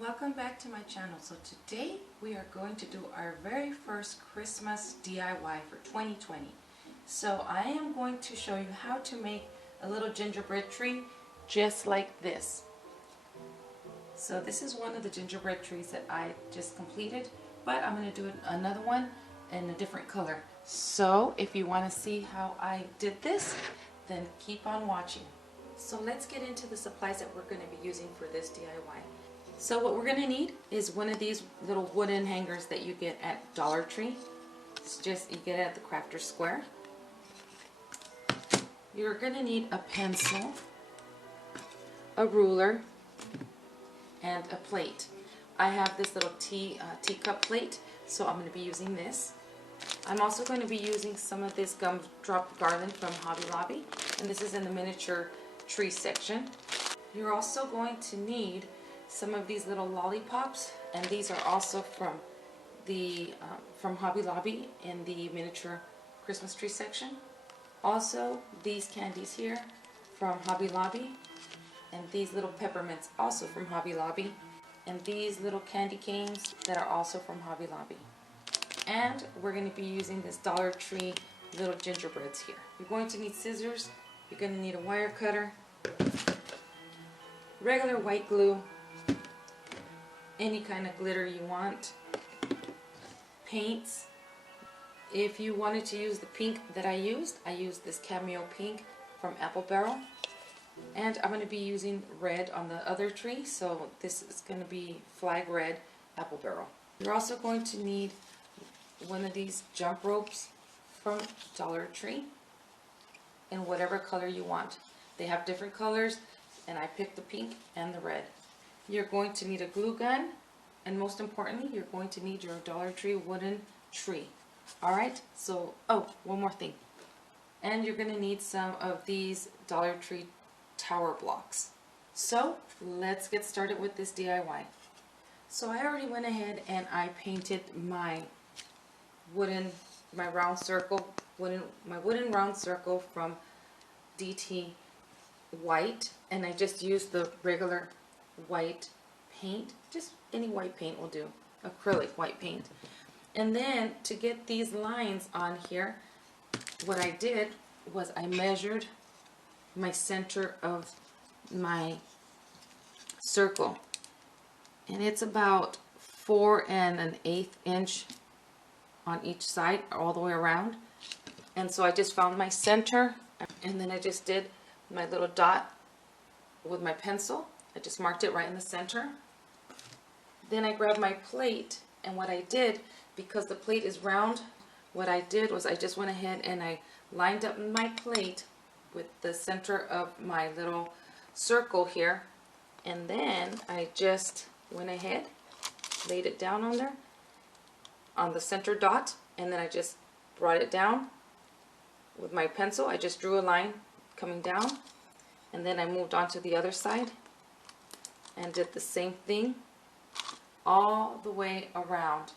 Welcome back to my channel. So today we are going to do our very first Christmas DIY for 2020. So I am going to show you how to make a little gingerbread tree just like this. So this is one of the gingerbread trees that I just completed, but I'm going to do another one in a different color. So if you want to see how I did this, then keep on watching. So let's get into the supplies that we're going to be using for this DIY. So what we're going to need is one of these little wooden hangers that you get at Dollar Tree. It's just, you get it at the Crafter Square. You're going to need a pencil, a ruler, and a plate. I have this little teacup plate, so I'm going to be using this. I'm also going to be using some of this gumdrop garland from Hobby Lobby, and this is in the miniature tree section. You're also going to need some of these little lollipops, and these are also from the from Hobby Lobby in the miniature Christmas tree section. Also these candies here from Hobby Lobby, and these little peppermints also from Hobby Lobby, and these little candy canes that are also from Hobby Lobby. And we're going to be using this Dollar Tree little gingerbreads here. You're going to need scissors, you're going to need a wire cutter, regular white glue, any kind of glitter you want, paints. If you wanted to use the pink that I used this cameo pink from Apple Barrel, and I'm going to be using red on the other tree, so this is going to be flag red Apple Barrel. You're also going to need one of these jump ropes from Dollar Tree in whatever color you want. They have different colors, and I picked the pink and the red. You're going to need a glue gun, and most importantly, you're going to need your Dollar Tree wooden tree. Alright, so, oh, one more thing. And you're going to need some of these Dollar Tree tower blocks. So, let's get started with this DIY. So I already went ahead and I painted my wooden round circle from DT white, and I just used the regular white paint, just any white paint will do, acrylic white paint. And then to get these lines on here, what I did was I measured my center of my circle, and it's about 4 1/8 inch on each side all the way around. And so I just found my center, and then I just did my little dot with my pencil. I just marked it right in the center. Then I grabbed my plate, and what I did, because the plate is round, what I did was I just went ahead and I lined up my plate with the center of my little circle here, and then I just went ahead, laid it down on there, on the center dot, and then I just brought it down with my pencil. I just drew a line coming down, and then I moved on to the other side and did the same thing all the way around,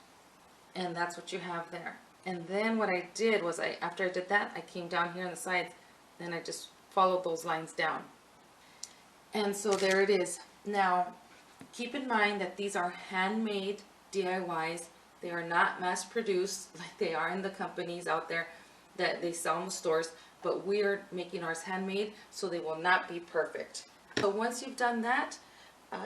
and that's what you have there. And then what I did was after I did that, I came down here on the sides and I just followed those lines down, and so there it is. Now keep in mind that these are handmade DIYs. They are not mass produced like they are in the companies out there that they sell in the stores, but we are making ours handmade, so they will not be perfect. So once you've done that,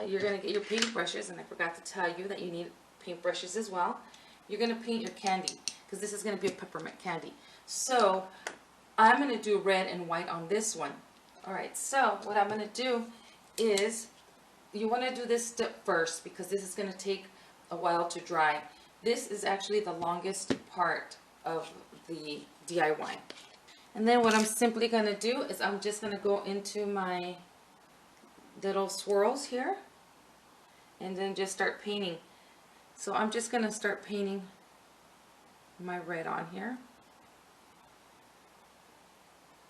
you're going to get your paintbrushes, and I forgot to tell you that you need paintbrushes as well. You're going to paint your candy, because this is going to be a peppermint candy. So I'm going to do red and white on this one. Alright, so what I'm going to do is, you want to do this step first, because this is going to take a while to dry. This is actually the longest part of the DIY. And then what I'm simply going to do is I'm just going to go into my little swirls here and then just start painting. So I'm just going to start painting my red on here,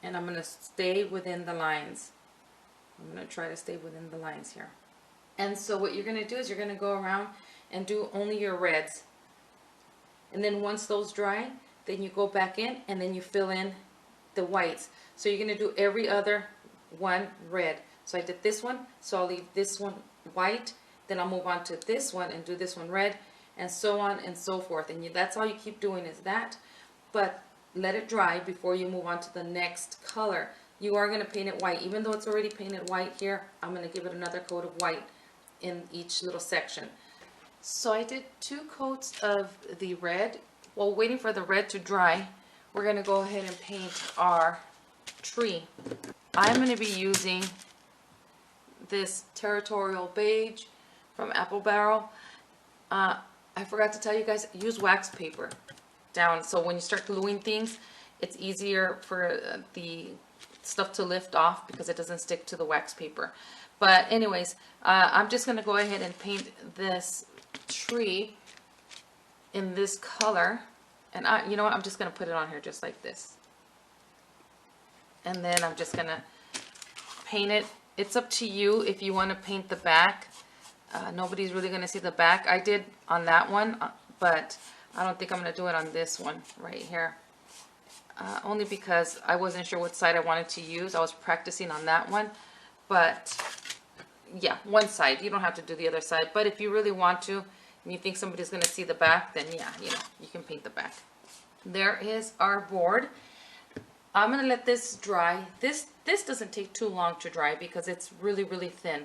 and I'm going to stay within the lines. I'm going to try to stay within the lines here. And so what you're going to do is you're going to go around and do only your reds, and then once those dry, then you go back in and then you fill in the whites. So you're going to do every other one red. So I did this one, so I'll leave this one white, then I'll move on to this one and do this one red, and so on and so forth. And that's all you keep doing is that, but let it dry before you move on to the next color. You are going to paint it white. Even though it's already painted white here, I'm going to give it another coat of white in each little section. So I did 2 coats of the red. While waiting for the red to dry, we're going to go ahead and paint our tree. I'm going to be using this Territorial Beige from Apple Barrel. I forgot to tell you guys, use wax paper down, so when you start gluing things, it's easier for the stuff to lift off because it doesn't stick to the wax paper. But anyways, I'm just going to go ahead and paint this tree in this color. And you know what, I'm just going to put it on here just like this. And then I'm just going to paint it. It's up to you if you want to paint the back. Nobody's really going to see the back. I did on that one, but I don't think I'm going to do it on this one right here. Only because I wasn't sure what side I wanted to use. I was practicing on that one. But yeah, one side. You don't have to do the other side. But if you really want to, and you think somebody's going to see the back, then yeah, you know, you can paint the back. There is our board. I'm going to let this dry. This doesn't take too long to dry because it's really, really thin.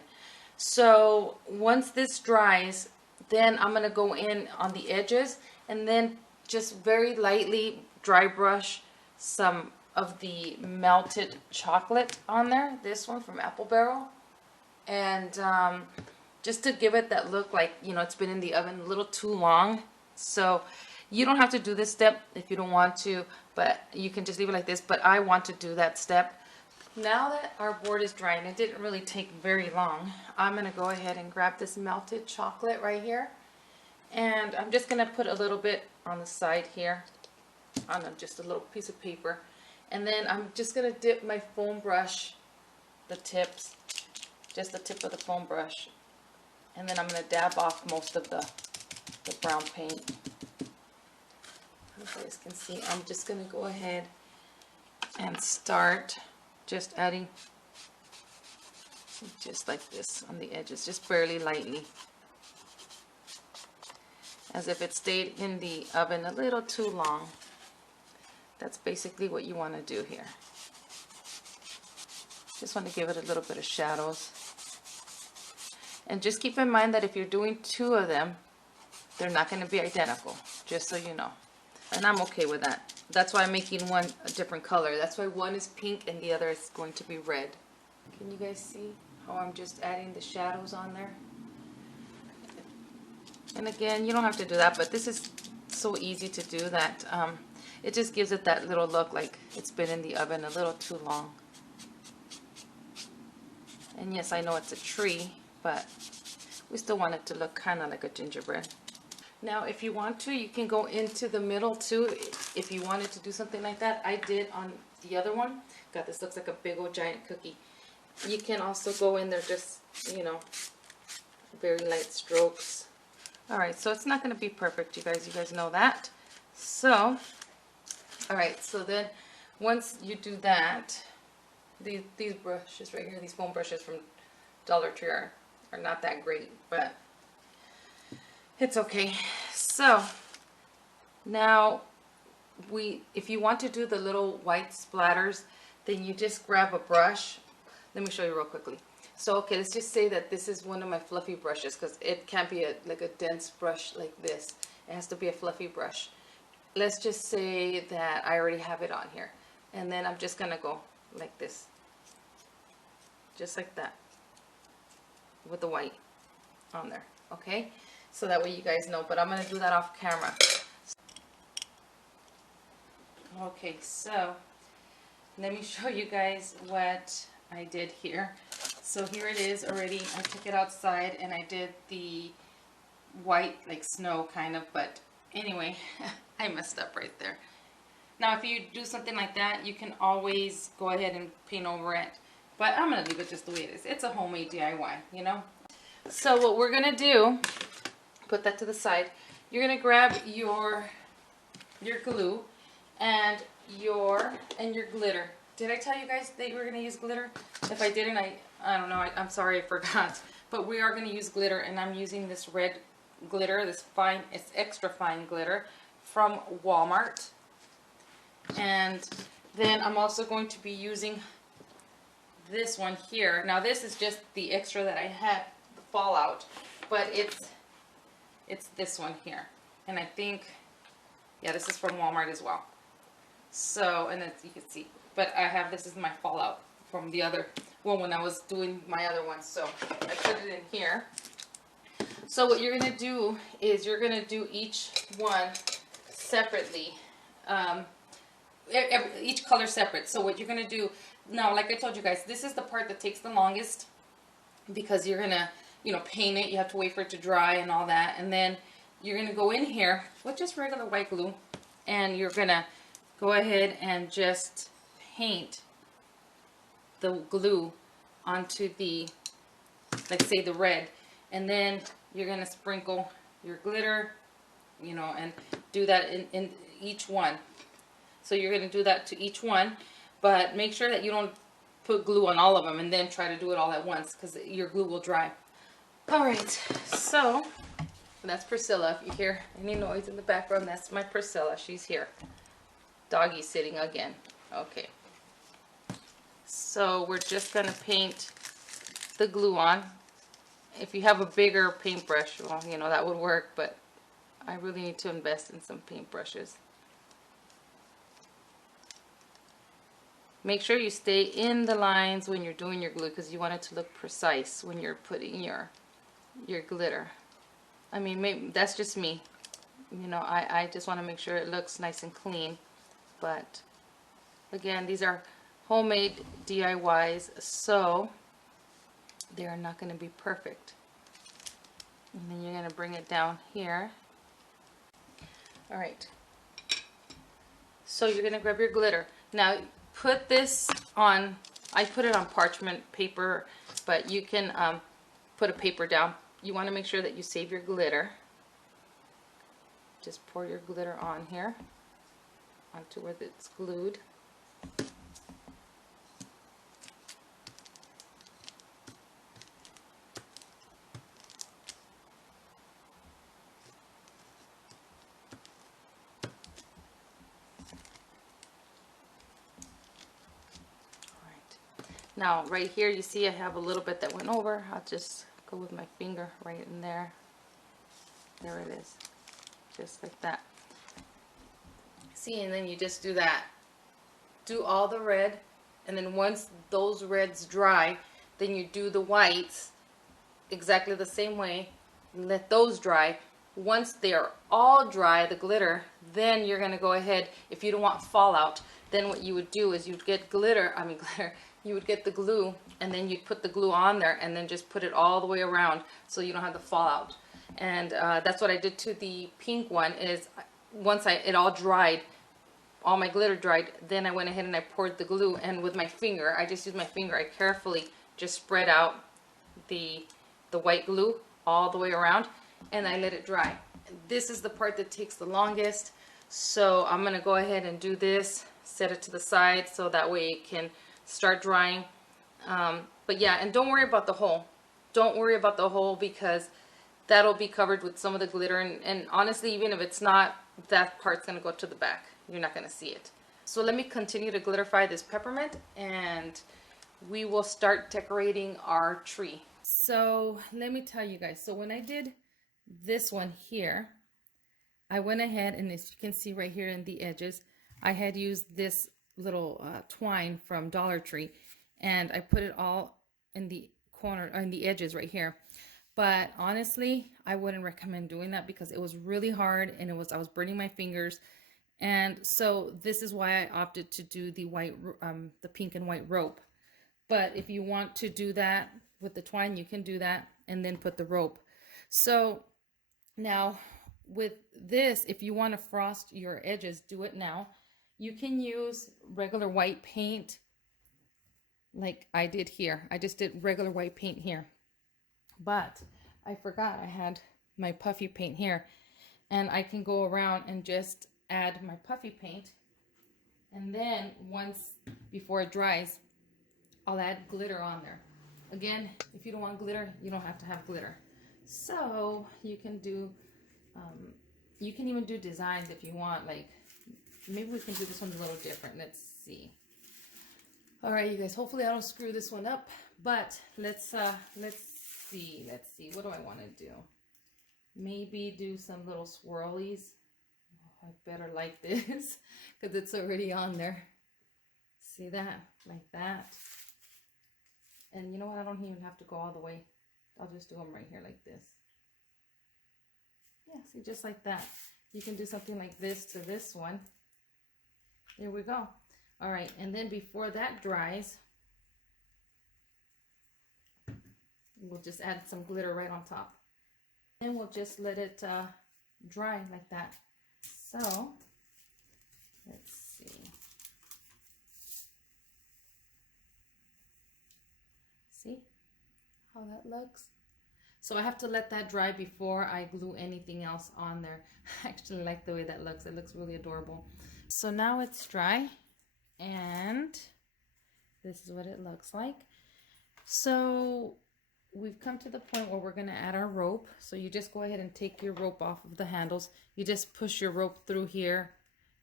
So once this dries, then I'm going to go in on the edges and then just very lightly dry brush some of the melted chocolate on there. This one from Apple Barrel. And just to give it that look like, you know, it's been in the oven a little too long. So you don't have to do this step if you don't want to, but you can just leave it like this. But I want to do that step. Now that our board is dry, and it didn't really take very long, I'm going to go ahead and grab this melted chocolate right here. And I'm just going to put a little bit on the side here, on just a little piece of paper. And then I'm just going to dip my foam brush, the tips, just the tip of the foam brush. And then I'm going to dab off most of the brown paint. You guys can see, I'm just going to go ahead and start just adding just like this on the edges, just barely lightly, as if it stayed in the oven a little too long. That's basically what you want to do here. Just want to give it a little bit of shadows. And just keep in mind that if you're doing 2 of them, they're not going to be identical, just so you know. And I'm okay with that. That's why I'm making one a different color. That's why one is pink and the other is going to be red. Can you guys see how I'm just adding the shadows on there? And again, you don't have to do that, but this is so easy to do that it just gives it that little look like it's been in the oven a little too long. And yes, I know it's a tree, but we still want it to look kind of like a gingerbread. Now, if you want to, you can go into the middle too. If you wanted to do something like that, I did on the other one. God, this looks like a big old giant cookie. You can also go in there just, you know, very light strokes. All right, so it's not going to be perfect, you guys know that. So, all right, so then once you do that, these brushes right here, these foam brushes from Dollar Tree are not that great, but it's okay. So now if you want to do the little white splatters, then you just grab a brush. Let me show you real quickly. So okay, let's just say that this is one of my fluffy brushes, because it can't be like a dense brush like this. It has to be a fluffy brush. Let's just say that I already have it on here, and then I'm just gonna go like this, just like that, with the white on there. Okay, so that way you guys know, but I'm going to do that off camera. Okay, so let me show you guys what I did here. So here it is already. I took it outside and I did the white, like snow kind of, but anyway, I messed up right there. Now if you do something like that, you can always go ahead and paint over it, but I'm going to leave it just the way it is. It's a homemade DIY, you know. So what we're going to do, put that to the side. You're going to grab your glue and your glitter. Did I tell you guys that you were going to use glitter? If I didn't, I don't know. I'm sorry, I forgot. but we are going to use glitter, and I'm using this red glitter, this fine, it's extra fine glitter from Walmart. And then I'm also going to be using this one here. Now this is just the extra that I had, the fallout, but it's this one here. And I think, yeah, this is from Walmart as well. So, and as you can see, but I have, this is my fallout from the other one when I was doing my other one. So I put it in here. So what you're going to do is you're going to do each one separately. Each color separate. So what you're going to do now, like I told you guys, this is the part that takes the longest because you're going to, you know, paint it. You have to wait for it to dry and all that. And then you're going to go in here with just regular white glue, and you're going to go ahead and just paint the glue onto the, like say the red, and then you're going to sprinkle your glitter, you know, and do that in each one. So you're going to do that to each one, but make sure that you don't put glue on all of them and then try to do it all at once, because your glue will dry. Alright, so that's Priscilla. If you hear any noise in the background, that's my Priscilla. She's here. Doggy sitting again. Okay. So we're just going to paint the glue on. If you have a bigger paintbrush, well, you know, that would work, but I really need to invest in some paintbrushes. Make sure you stay in the lines when you're doing your glue, because you want it to look precise when you're putting your glitter. I mean, maybe that's just me. You know, I just want to make sure it looks nice and clean. But again, these are homemade DIYs, so they're not going to be perfect. And then you're going to bring it down here. Alright. So you're going to grab your glitter. Now, put this on, I put it on parchment paper, but you can put a paper down. You want to make sure that you save your glitter. Just pour your glitter on here, onto where it's glued. Now right here you see I have a little bit that went over. I'll just go with my finger right in there. There it is. Just like that. See, and then you just do that. Do all the red, and then once those reds dry, then you do the whites exactly the same way. Let those dry. Once they're all dry, the glitter, then you're going to go ahead, if you don't want fallout, then what you would do is you'd get glitter, you would get the glue, and then you'd put the glue on there and then just put it all the way around so you don't have the fallout. And that's what I did to the pink one. Is once it all dried, all my glitter dried, then I went ahead and I poured the glue, and with my finger, I just used my finger, I carefully just spread out the white glue all the way around, and I let it dry. This is the part that takes the longest, so I'm going to go ahead and do this, set it to the side so that way it can start drying. But yeah, and don't worry about the hole. Don't worry about the hole, because that'll be covered with some of the glitter, and honestly, even if it's not, that part's going to go to the back. You're not going to see it. So let me continue to glitterify this peppermint, and we will start decorating our tree. So let me tell you guys, so when I did this one here, I went ahead, and as you can see right here in the edges, I had used this little twine from Dollar Tree, and I put it all in the corner, in the edges right here. But honestly, I wouldn't recommend doing that because it was really hard, and I was burning my fingers. And so this is why I opted to do the white, the pink and white rope. But if you want to do that with the twine, you can do that and then put the rope. So now with this, if you want to frost your edges, do it now. You can use regular white paint like I did here. I just did regular white paint here. But I forgot I had my puffy paint here, and I can go around and just add my puffy paint, and then once before it dries, I'll add glitter on there. Again, if you don't want glitter, you don't have to have glitter. So you can do, you can even do designs if you want. Like maybe we can do this one a little different. Let's see. All right, you guys. Hopefully I don't screw this one up. But let's see. What do I want to do? Maybe do some little swirlies. Oh, I better like this because it's already on there. See that? Like that. And you know what? I don't even have to go all the way. I'll just do them right here like this. Yeah, see, just like that. You can do something like this to this one. There we go. All right, and then before that dries, we'll just add some glitter right on top. And we'll just let it dry like that. So, let's see. See how that looks? So I have to let that dry before I glue anything else on there. I actually like the way that looks. It looks really adorable. So now it's dry and this is what it looks like. So we've come to the point where we're going to add our rope. So you just go ahead and take your rope off of the handles. You just push your rope through here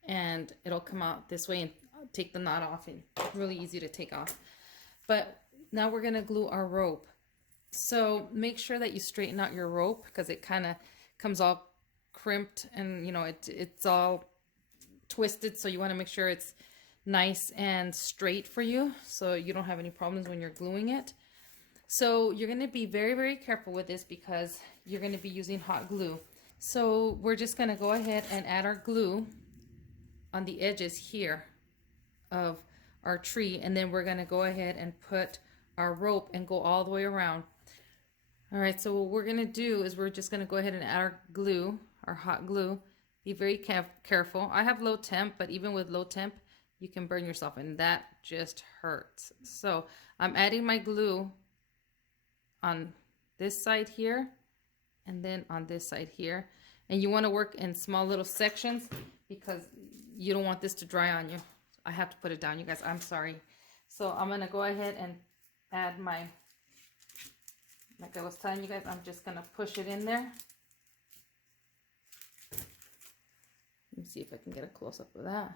and it'll come out this way and take the knot off, and really easy to take off. But now we're going to glue our rope. So make sure that you straighten out your rope because it kind of comes all crimped and you know it's all twisted, so you want to make sure it's nice and straight for you so you don't have any problems when you're gluing it. So you're going to be very, very careful with this because you're going to be using hot glue. So we're just going to go ahead and add our glue on the edges here of our tree, and then we're going to go ahead and put our rope and go all the way around. All right, so what we're going to do is we're just going to go ahead and add our glue, our hot glue. Be very careful. I have low temp, but even with low temp, you can burn yourself, and that just hurts. So I'm adding my glue on this side here, and then on this side here. And you want to work in small little sections because you don't want this to dry on you. I have to put it down, you guys. I'm sorry. So I'm going to go ahead and add my, like I was telling you guys, I'm just going to push it in there. Let me see if I can get a close-up of that.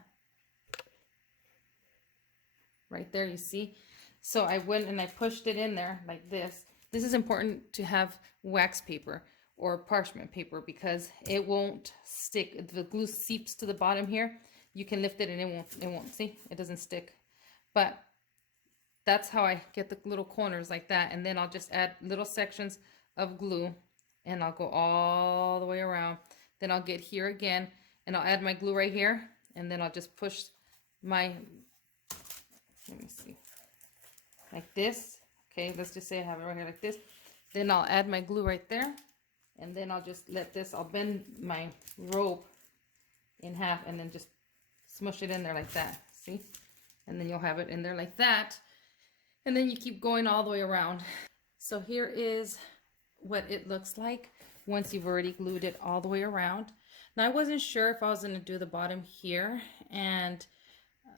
Right there, you see? So I went and I pushed it in there like this. This is important to have wax paper or parchment paper because it won't stick. If the glue seeps to the bottom here, you can lift it and it won't, see? It doesn't stick. But that's how I get the little corners like that. And then I'll just add little sections of glue and I'll go all the way around. Then I'll get here again and I'll add my glue right here. And then I'll just push my, let me see, like this. Okay, let's just say I have it right here like this. Then I'll add my glue right there. And then I'll just let this, I'll bend my rope in half and then just smush it in there like that. See? And then you'll have it in there like that. And then you keep going all the way around. So here is what it looks like once you've already glued it all the way around. Now I wasn't sure if I was going to do the bottom here, and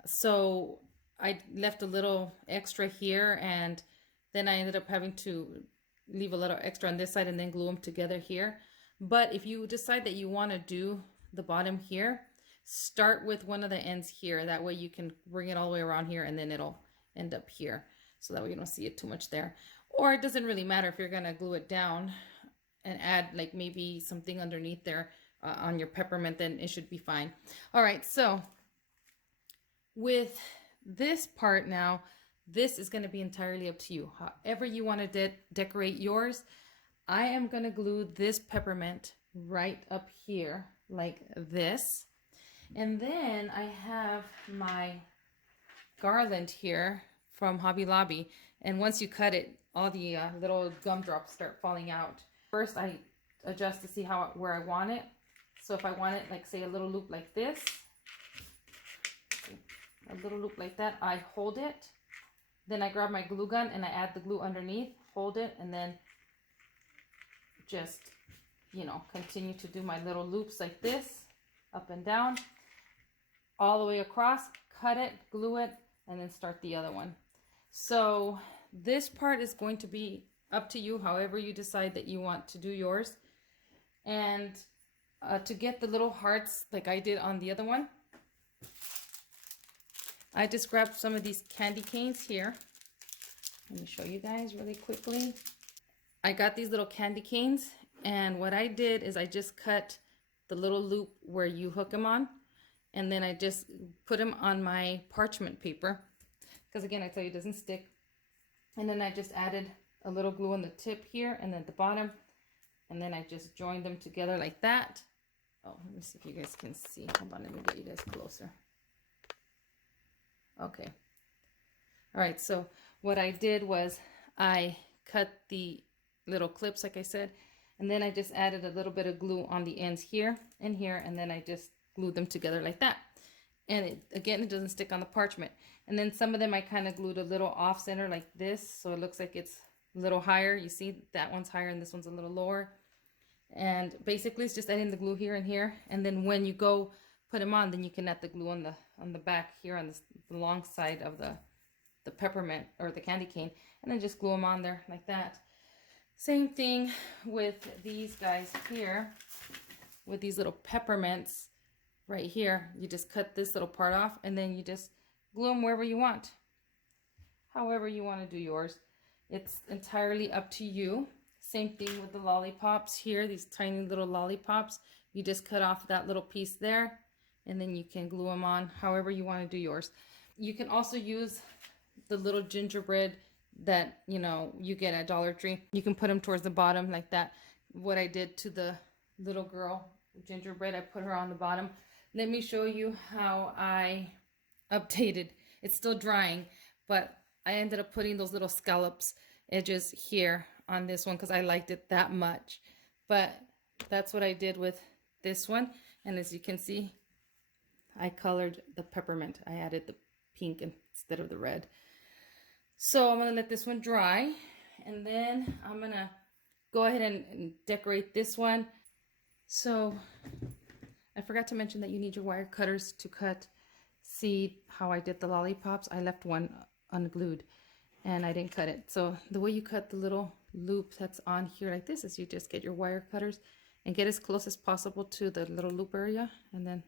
so I left a little extra here, and then I ended up having to leave a little extra on this side and then glue them together here. But if you decide that you want to do the bottom here, start with one of the ends here. That way you can bring it all the way around here and then it'll end up here. So that way you don't see it too much there. Or it doesn't really matter if you're going to glue it down and add like maybe something underneath there on your peppermint, then it should be fine. All right, so with this part now, this is going to be entirely up to you. However you want to decorate yours. I am going to glue this peppermint right up here like this. And then I have my garland here from Hobby Lobby. And once you cut it, all the little gumdrops start falling out. First, I adjust to see where I want it. So if I want it, like say a little loop like this, a little loop like that, I hold it. Then I grab my glue gun and I add the glue underneath, hold it, and then just, you know, continue to do my little loops like this, up and down, all the way across, cut it, glue it, and then start the other one. So this part is going to be up to you, however you decide that you want to do yours. And to get the little hearts like I did on the other one, I just grabbed some of these candy canes here. Let me show you guys really quickly. I got these little candy canes, and what I did is I just cut the little loop where you hook them on, and then I just put them on my parchment paper, because again, I tell you, it doesn't stick. And then I just added a little glue on the tip here and then the bottom, and then I just joined them together like that. Oh, let me see if you guys can see. Hold on, let me get you guys closer. Okay. All right, so what I did was I cut the little clips, like I said, and then I just added a little bit of glue on the ends here and here, and then I just glued them together like that. And again, it doesn't stick on the parchment. And then some of them I kind of glued a little off center like this, so it looks like it's a little higher. You see that one's higher and this one's a little lower. And basically it's just adding the glue here and here, and then when you go put them on, then you can add the glue on the back here on the long side of the peppermint or the candy cane, and then just glue them on there like that. Same thing with these guys here, with these little peppermints right here. You just cut this little part off, and then you just glue them wherever you want, however you want to do yours. It's entirely up to you. Same thing with the lollipops here, these tiny little lollipops. You just cut off that little piece there, and then you can glue them on however you want to do yours. You can also use the little gingerbread that, you know, you get at Dollar Tree. You can put them towards the bottom like that. What I did to the little girl gingerbread, I put her on the bottom. Let me show you how I updated. It's still drying, but I ended up putting those little scallops edges here on this one because I liked it that much. But that's what I did with this one. And as you can see, I colored the peppermint. I added the pink instead of the red. So I'm going to let this one dry, and then I'm going to go ahead and decorate this one. So I forgot to mention that you need your wire cutters to cut. See how I did the lollipops? I left one unglued and I didn't cut it. So the way you cut the little loop that's on here like this is you just get your wire cutters and get as close as possible to the little loop area, and then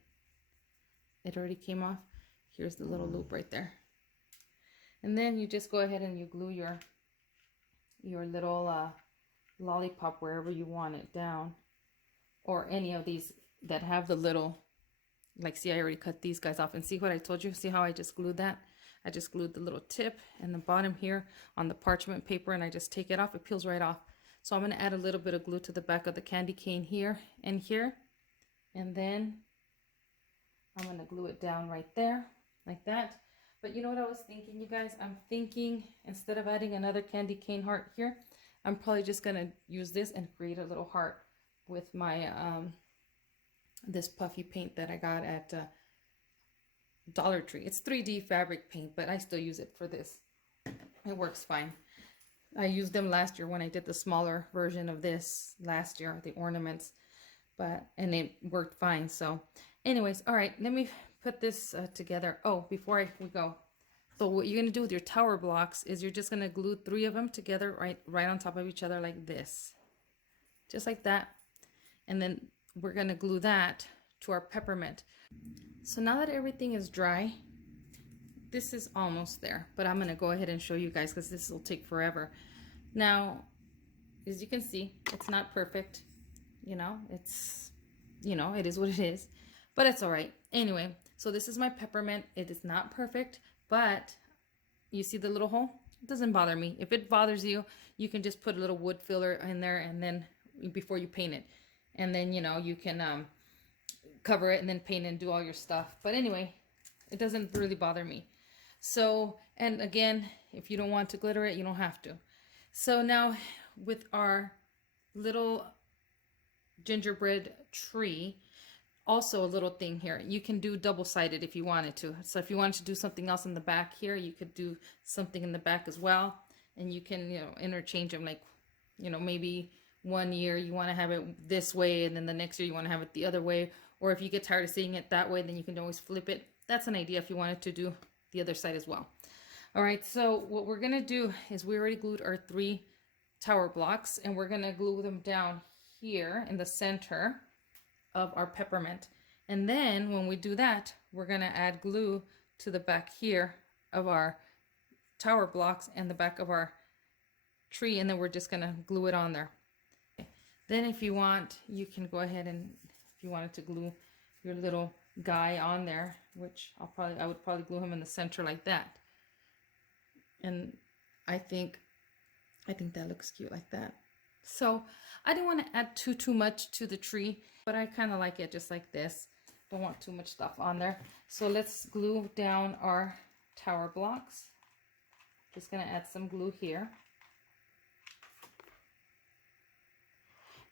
it already came off. Here's the little loop right there. And then you just go ahead and you glue your little lollipop wherever you want it down, or any of these that have the little, like, see, I already cut these guys off, and see what I told you? See how I just glued that? I just glued the little tip and the bottom here on the parchment paper, and I just take it off. It peels right off. So I'm going to add a little bit of glue to the back of the candy cane here and here, and then I'm going to glue it down right there like that. But you know what I was thinking, you guys? I'm thinking instead of adding another candy cane heart here, I'm probably just going to use this and create a little heart with my this puffy paint that I got at Dollar Tree. It's 3D fabric paint, but I still use it for this. It works fine. I used them last year when I did the smaller version of this last year, the ornaments, and it worked fine. So anyways, all right, let me put this together. Oh, before we go, so what you're going to do with your tower blocks is you're just going to glue 3 of them together right on top of each other like this, just like that. And then we're going to glue that to our peppermint. So now that everything is dry, this is almost there, but I'm going to go ahead and show you guys because this will take forever. Now, as you can see, it's not perfect. You know, it's, you know, it is what it is, but it's all right. Anyway, so this is my peppermint. It is not perfect, but you see the little hole? It doesn't bother me. If it bothers you, you can just put a little wood filler in there, and then before you paint it, and then, you know, you can cover it and then paint and do all your stuff. But anyway, it doesn't really bother me. So, and again, if you don't want to glitter it, you don't have to. So now with our little gingerbread tree, also a little thing here, you can do double-sided if you wanted to. So if you wanted to do something else in the back here, you could do something in the back as well, and you can, you know, interchange them. Like, you know, maybe one year you want to have it this way, and then the next year you want to have it the other way. Or if you get tired of seeing it that way, then you can always flip it. That's an idea if you wanted to do the other side as well. All right, so what we're gonna do is we already glued our 3 tower blocks, and we're gonna glue them down here in the center of our peppermint. And then when we do that, we're gonna add glue to the back here of our tower blocks and the back of our tree, and then we're just gonna glue it on there. Then if you want, you can go ahead and, if you wanted to glue your little guy on there, which I would probably glue him in the center like that. And I think that looks cute like that. So I didn't want to add too much to the tree, but I kind of like it just like this. Don't want too much stuff on there. So let's glue down our tower blocks. Just gonna add some glue here.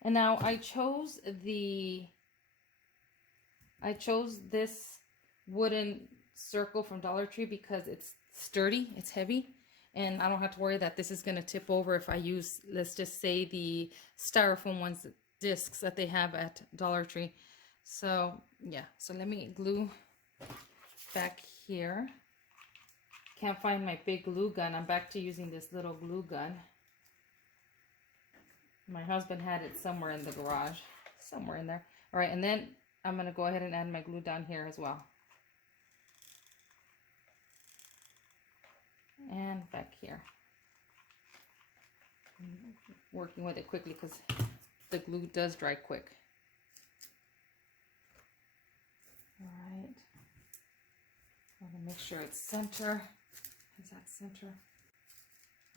And now I chose this wooden circle from Dollar Tree because it's sturdy, it's heavy, and I don't have to worry that this is going to tip over if I use, let's just say, the styrofoam ones, discs that they have at Dollar Tree. So yeah, so let me glue back here. Can't find my big glue gun. I'm back to using this little glue gun. My husband had it somewhere in the garage, somewhere in there. All right, and then I'm going to go ahead and add my glue down here as well. And back here. I'm working with it quickly because the glue does dry quick. All right. I'm going to make sure it's center. Is that center?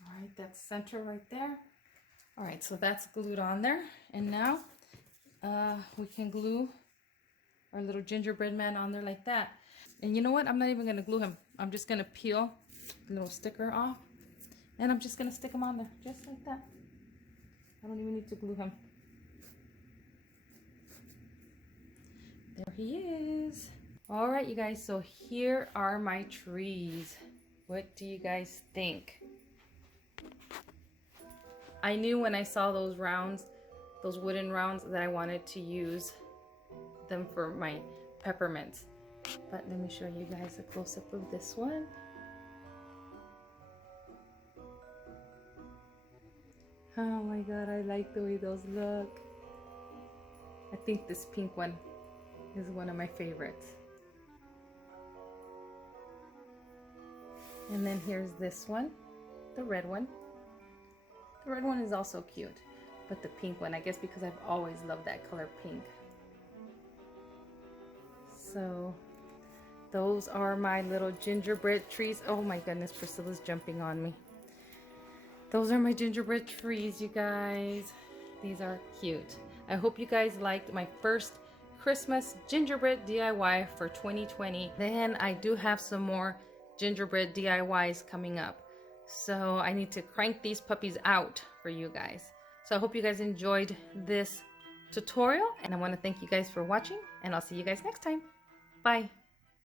All right, that's center right there. All right, so that's glued on there. And now we can glue our little gingerbread man on there like that. And you know what? I'm not even going to glue him. I'm just going to peel the little sticker off. And I'm just going to stick him on there. Just like that. I don't even need to glue him. There he is. All right, you guys. So here are my trees. What do you guys think? I knew when I saw those rounds, those wooden rounds, that I wanted to use them for my peppermints. But let me show you guys a close-up of this one. Oh my god, I like the way those look. I think this pink one is one of my favorites. And then here's this one, the red one. The red one is also cute, but the pink one, I guess because I've always loved that color pink. So those are my little gingerbread trees. Oh my goodness, Priscilla's jumping on me. Those are my gingerbread trees, you guys. These are cute. I hope you guys liked my first Christmas gingerbread DIY for 2020. Then I do have some more gingerbread DIYs coming up. So I need to crank these puppies out for you guys. So I hope you guys enjoyed this tutorial, and I want to thank you guys for watching, and I'll see you guys next time. Bye.